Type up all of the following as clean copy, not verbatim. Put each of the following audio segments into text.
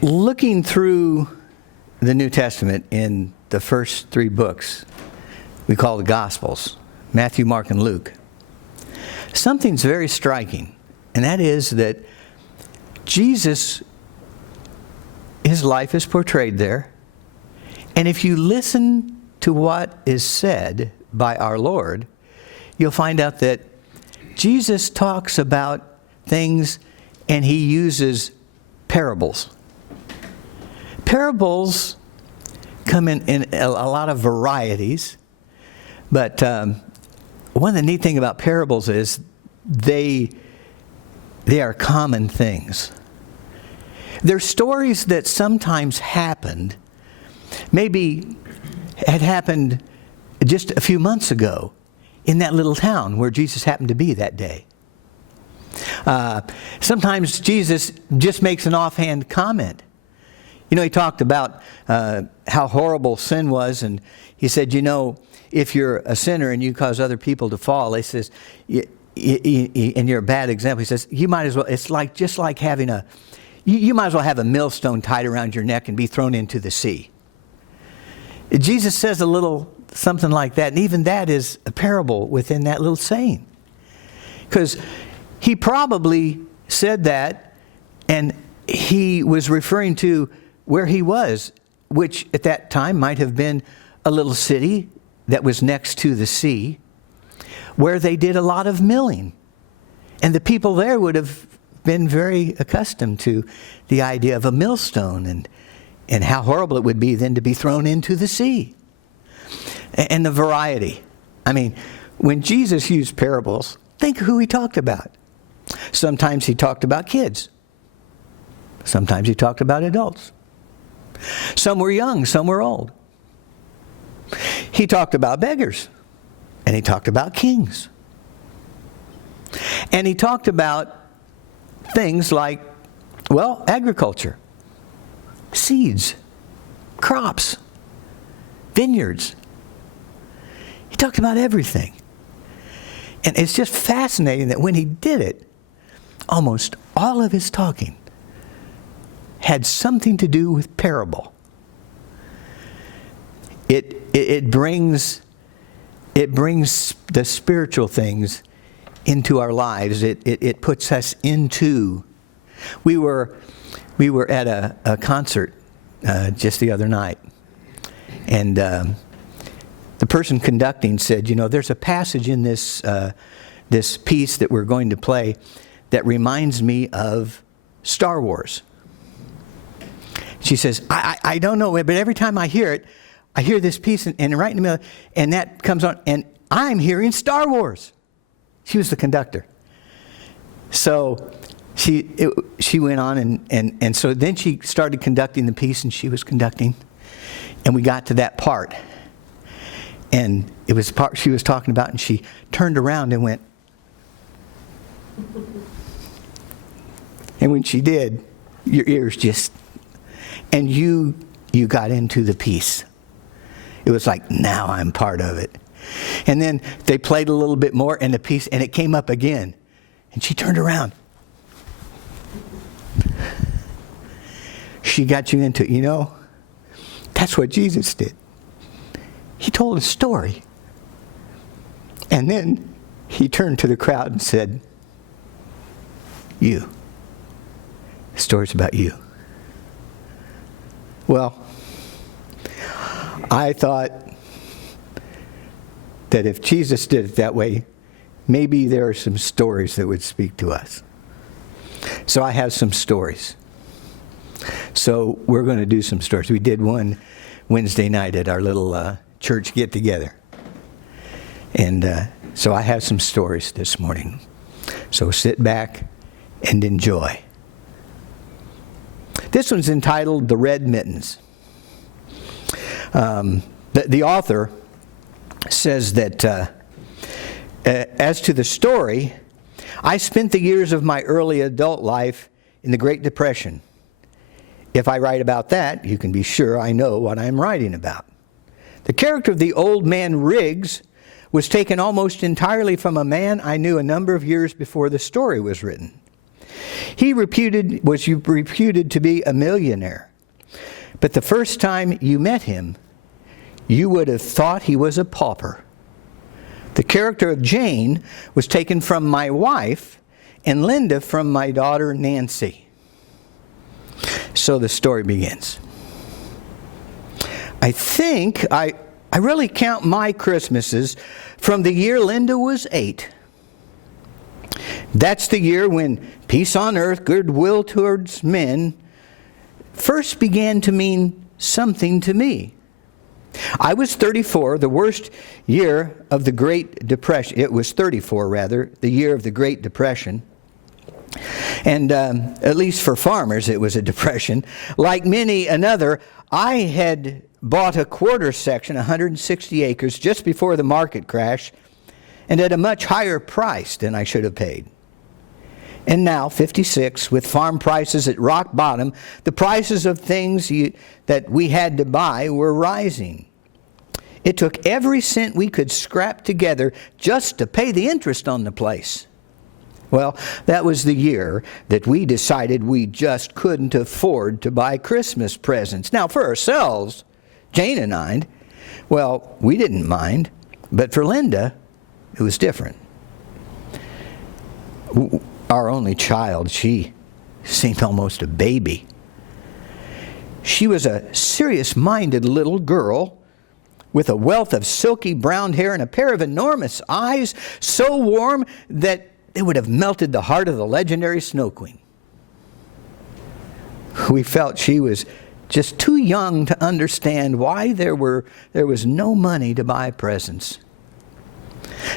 Looking through the New Testament in the first three books we call the Gospels, Matthew, Mark, and Luke, something's very striking, and that is that Jesus, his life is portrayed there, and if you listen to what is said by our Lord, you'll find out that Jesus talks about things and he uses parables. Parables come in a lot of varieties, but one of the neat things about parables is they are common things. They're stories that sometimes happened, maybe had happened just a few months ago in that little town where Jesus happened to be that day. Sometimes Jesus just makes an offhand comment. You know, he talked about how horrible sin was, and he said, you know, if you're a sinner and you cause other people to fall, he says, and you're a bad example, he says, you might as well, it's like just like having you might as well have a millstone tied around your neck and be thrown into the sea. Jesus says a little something like that, and even that is a parable within that little saying. Because he probably said that, and he was referring to where he was, which at that time might have been a little city that was next to the sea, where they did a lot of milling. And the people there would have been very accustomed to the idea of a millstone and how horrible it would be then to be thrown into the sea. And the variety. I mean, when Jesus used parables, think who he talked about. Sometimes he talked about kids. Sometimes he talked about adults. Some were young, some were old. He talked about beggars. And he talked about kings. And he talked about things like, well, agriculture, seeds, crops, vineyards. He talked about everything. And it's just fascinating that when he did it, almost all of his talking had something to do with parable. It brings the spiritual things into our lives. It puts us into. We were at a concert just the other night, and the person conducting said, you know, there's a passage in this piece that we're going to play that reminds me of Star Wars. She says, I don't know, but every time I hear it, I hear this piece, and right in the middle, and that comes on, and I'm hearing Star Wars. She was the conductor. So she went on, and so then she started conducting the piece, and she was conducting, and we got to that part. And it was the part she was talking about, and she turned around and went. And when she did, your ears just, and you got into the piece. It was like, now I'm part of it. And then they played a little bit more, and the piece, and it came up again. And she turned around. She got you into it. You know, that's what Jesus did. He told a story. And then he turned to the crowd and said, you. The story's about you. Well, I thought that if Jesus did it that way, maybe there are some stories that would speak to us. So I have some stories. So we're going to do some stories. We did one Wednesday night at our little church get-together. And so I have some stories this morning. So sit back and enjoy. This one's entitled The Red Mittens. The author says that as to the story, I spent the years of my early adult life in the Great Depression. If I write about that, you can be sure I know what I'm writing about. The character of the old man Riggs was taken almost entirely from a man I knew a number of years before the story was written. He was reputed to be a millionaire. But the first time you met him, you would have thought he was a pauper. The character of Jane was taken from my wife, and Linda from my daughter Nancy. So the story begins. I think I really count my Christmases from the year Linda was 8. That's the year when peace on earth, goodwill towards men first began to mean something to me. I was 34, the worst year of the Great Depression. It was 34, rather, the year of the Great Depression. And at least for farmers, it was a depression. Like many another, I had bought a quarter section, 160 acres, just before the market crash, and at a much higher price than I should have paid. And now, 56, with farm prices at rock bottom, the prices of things that we had to buy were rising. It took every cent we could scrap together just to pay the interest on the place. Well, that was the year that we decided we just couldn't afford to buy Christmas presents. Now, for ourselves, Jane and I, well, we didn't mind, but for Linda, it was different. Our only child, she seemed almost a baby. She was a serious-minded little girl with a wealth of silky brown hair and a pair of enormous eyes so warm that they would have melted the heart of the legendary Snow Queen. We felt she was just too young to understand why there was no money to buy presents.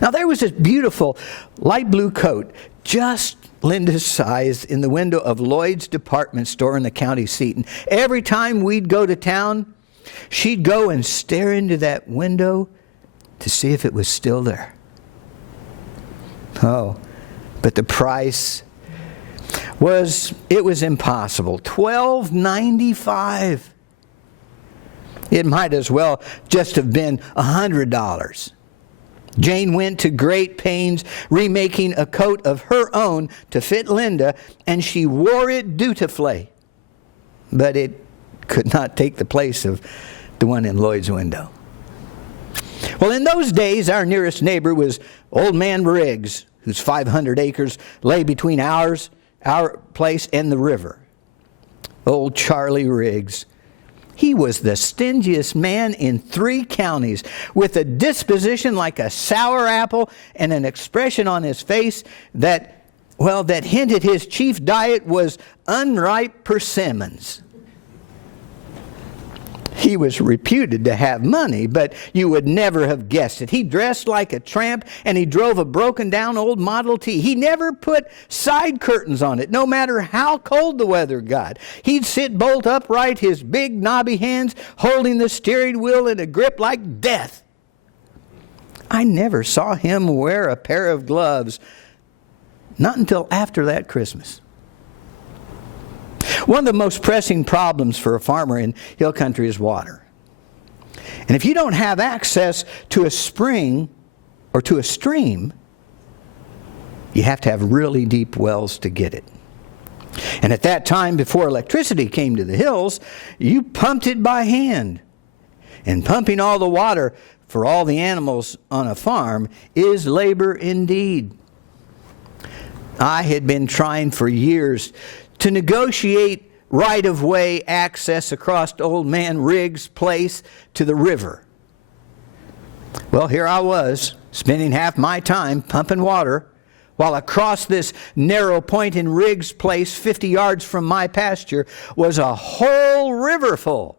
Now, there was this beautiful light blue coat, just Linda's size, in the window of Lloyd's department store in the county seat. And every time we'd go to town, she'd go and stare into that window to see if it was still there. Oh, but the price was impossible. $12.95. It might as well just have been $100. Jane went to great pains remaking a coat of her own to fit Linda, and she wore it dutifully. But it could not take the place of the one in Lloyd's window. Well, in those days, our nearest neighbor was Old Man Riggs, whose 500 acres lay between our place and the river. Old Charlie Riggs. He was the stingiest man in 3 counties, with a disposition like a sour apple and an expression on his face that hinted his chief diet was unripe persimmons. He was reputed to have money, but you would never have guessed it. He dressed like a tramp, and he drove a broken-down old Model T. He never put side curtains on it, no matter how cold the weather got. He'd sit bolt upright, his big knobby hands holding the steering wheel in a grip like death. I never saw him wear a pair of gloves, not until after that Christmas. One of the most pressing problems for a farmer in hill country is water. And if you don't have access to a spring or to a stream, you have to have really deep wells to get it. And at that time, before electricity came to the hills, you pumped it by hand. And pumping all the water for all the animals on a farm is labor indeed. I had been trying for years to negotiate right-of-way access across Old Man Riggs' place to the river. Well, here I was, spending half my time pumping water, while across this narrow point in Riggs' place, 50 yards from my pasture, was a whole river full.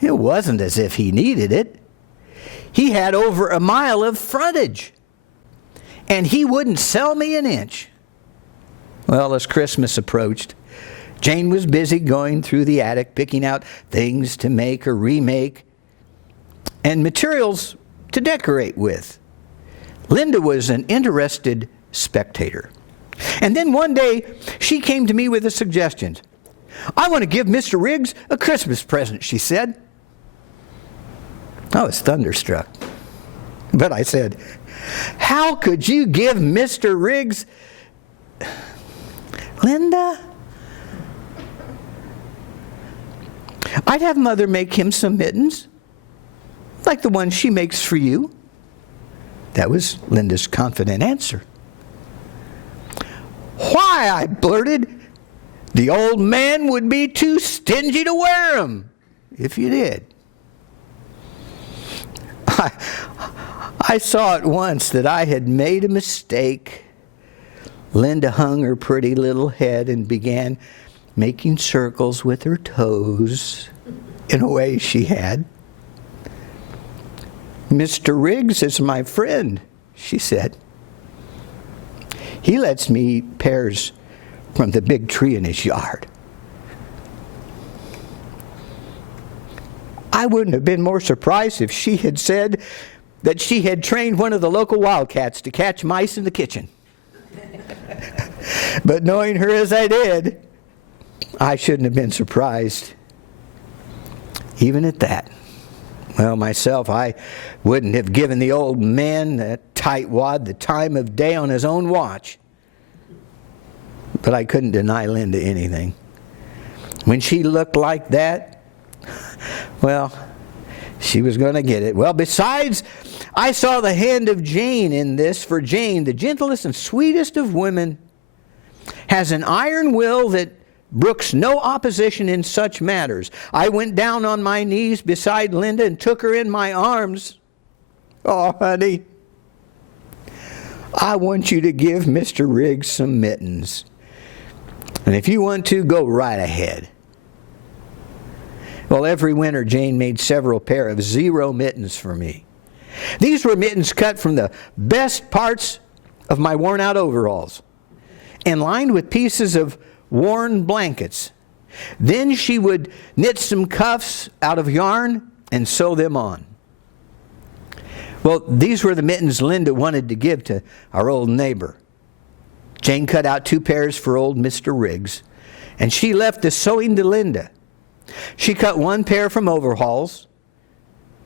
It wasn't as if he needed it. He had over a mile of frontage, and he wouldn't sell me an inch. Well, as Christmas approached, Jane was busy going through the attic, picking out things to make or remake and materials to decorate with. Linda was an interested spectator. And then one day, she came to me with a suggestion. "I want to give Mr. Riggs a Christmas present," she said. I was thunderstruck. But I said, "How could you give Mr. Riggs Linda, I'd have Mother make him some mittens, like the ones she makes for you. That was Linda's confident answer. Why, I blurted, the old man would be too stingy to wear them if you did. I saw at once that I had made a mistake. Linda hung her pretty little head and began making circles with her toes in a way she had. Mr. Riggs is my friend, she said. He lets me eat pears from the big tree in his yard. I wouldn't have been more surprised if she had said that she had trained one of the local wildcats to catch mice in the kitchen. But knowing her as I did, I shouldn't have been surprised. Even at that. Well, myself, I wouldn't have given the old man, that tightwad, the time of day on his own watch. But I couldn't deny Linda anything. When she looked like that, well, she was going to get it. Well, besides, I saw the hand of Jane in this, for Jane, the gentlest and sweetest of women, has an iron will that brooks no opposition in such matters. I went down on my knees beside Linda and took her in my arms. Oh, honey, I want you to give Mr. Riggs some mittens. And if you want to, go right ahead. Well, every winter, Jane made several pair of zero mittens for me. These were mittens cut from the best parts of my worn-out overalls and lined with pieces of worn blankets. Then she would knit some cuffs out of yarn and sew them on. Well, these were the mittens Linda wanted to give to our old neighbor. Jane cut out 2 pairs for old Mr. Riggs, and she left the sewing to Linda. She cut 1 pair from overalls,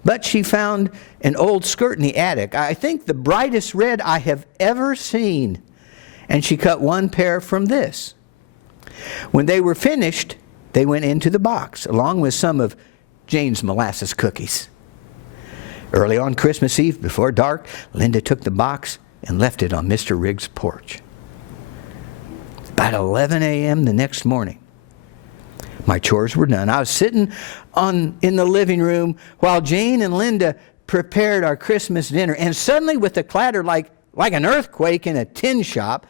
but she found an old skirt in the attic, I think the brightest red I have ever seen, and she cut 1 pair from this. When they were finished, they went into the box, along with some of Jane's molasses cookies. Early on Christmas Eve, before dark, Linda took the box and left it on Mr. Riggs' porch. About 11 a.m. the next morning, my chores were done. I was sitting in the living room while Jane and Linda prepared our Christmas dinner, and suddenly, with a clatter like an earthquake in a tin shop,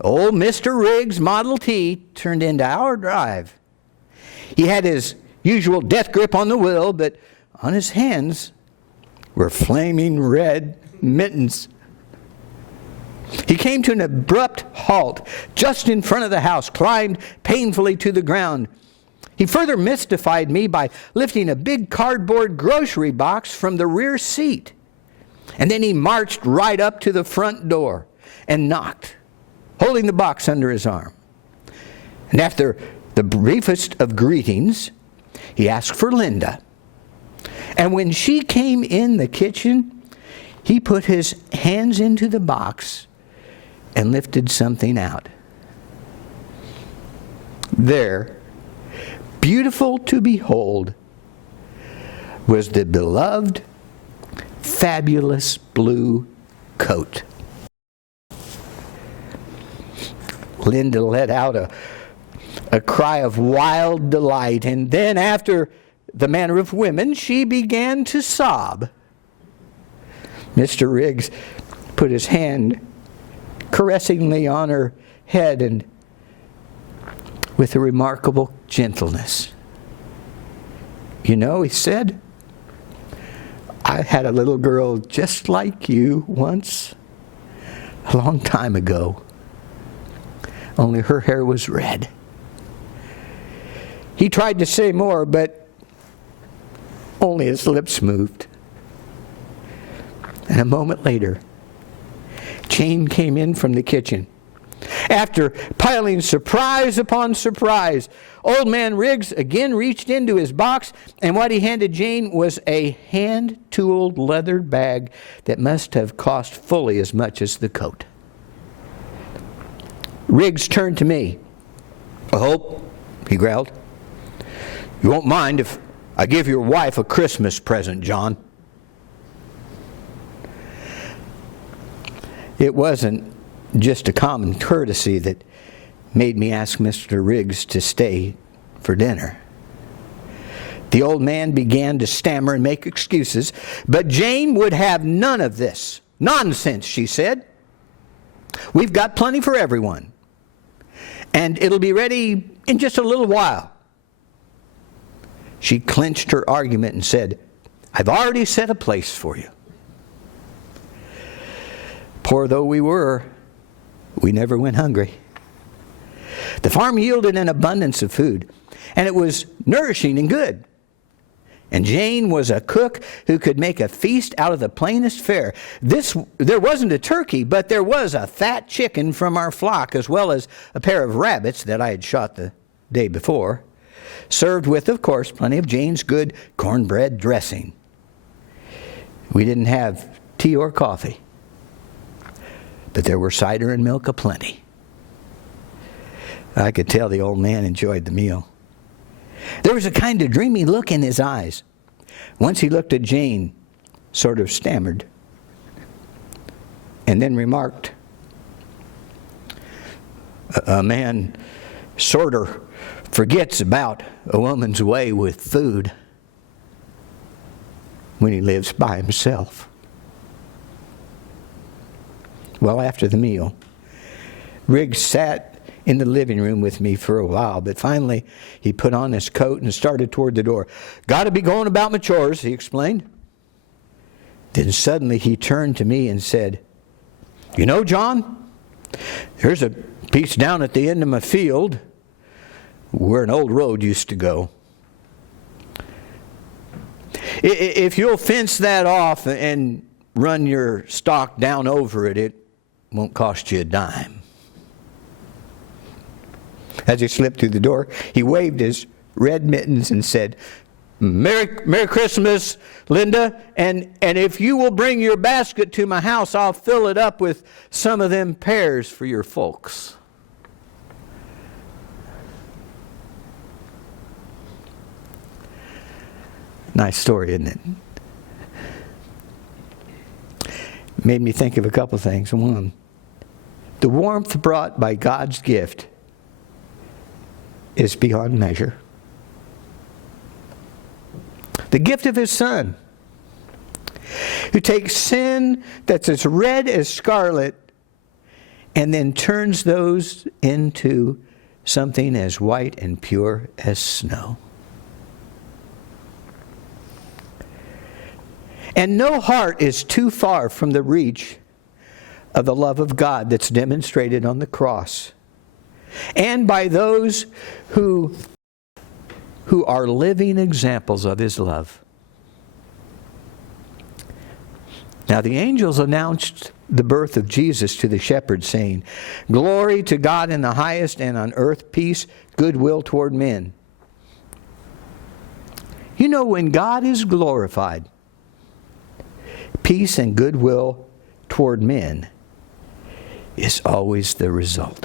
old Mr. Riggs' Model T turned into our drive. He had his usual death grip on the wheel, but on his hands were flaming red mittens. He came to an abrupt halt just in front of the house, climbed painfully to the ground. He further mystified me by lifting a big cardboard grocery box from the rear seat. And then he marched right up to the front door and knocked, holding the box under his arm. And after the briefest of greetings, he asked for Linda. And when she came in the kitchen, he put his hands into the box and lifted something out. There, beautiful to behold, was the beloved, fabulous blue coat. Linda let out a cry of wild delight, and then, after the manner of women, she began to sob. Mr. Riggs put his hand caressingly on her head, and with a remarkable gentleness. You know, he said, I had a little girl just like you once, a long time ago. Only her hair was red. He tried to say more, but only his lips moved. And a moment later, Jane came in from the kitchen. After piling surprise upon surprise, old man Riggs again reached into his box, and what he handed Jane was a hand-tooled leather bag that must have cost fully as much as the coat. Riggs turned to me. "I hope," he growled, "you won't mind if I give your wife a Christmas present, John." It wasn't just a common courtesy that made me ask Mr. Riggs to stay for dinner. The old man began to stammer and make excuses, but Jane would have none of this. "Nonsense," she said. "We've got plenty for everyone, and it'll be ready in just a little while." She clinched her argument and said, "I've already set a place for you." Poor though we were, we never went hungry. The farm yielded an abundance of food, and it was nourishing and good. And Jane was a cook who could make a feast out of the plainest fare. There wasn't a turkey, but there was a fat chicken from our flock, as well as a pair of rabbits that I had shot the day before, served with, of course, plenty of Jane's good cornbread dressing. We didn't have tea or coffee, but there were cider and milk aplenty. I could tell the old man enjoyed the meal. There was a kind of dreamy look in his eyes. Once he looked at Jane, sort of stammered, and then remarked, "A man sort of forgets about a woman's way with food when he lives by himself." Well, after the meal, Riggs sat in the living room with me for a while, but finally he put on his coat and started toward the door. "Got to be going about my chores," he explained. Then suddenly he turned to me and said, "You know, John, there's a piece down at the end of my field where an old road used to go. If you'll fence that off and run your stock down over it, it won't cost you a dime." As he slipped through the door, he waved his red mittens and said, Merry Christmas, Linda, and if you will bring your basket to my house, I'll fill it up with some of them pears for your folks." Nice story, isn't it? Made me think of a couple things. One, the warmth brought by God's gift is beyond measure. The gift of His Son, who takes sin that's as red as scarlet and then turns those into something as white and pure as snow. And no heart is too far from the reach of the love of God that's demonstrated on the cross, and by those who are living examples of His love. Now the angels announced the birth of Jesus to the shepherds, saying, "Glory to God in the highest, and on earth peace, goodwill toward men." You know, when God is glorified, peace and goodwill toward men is always the result.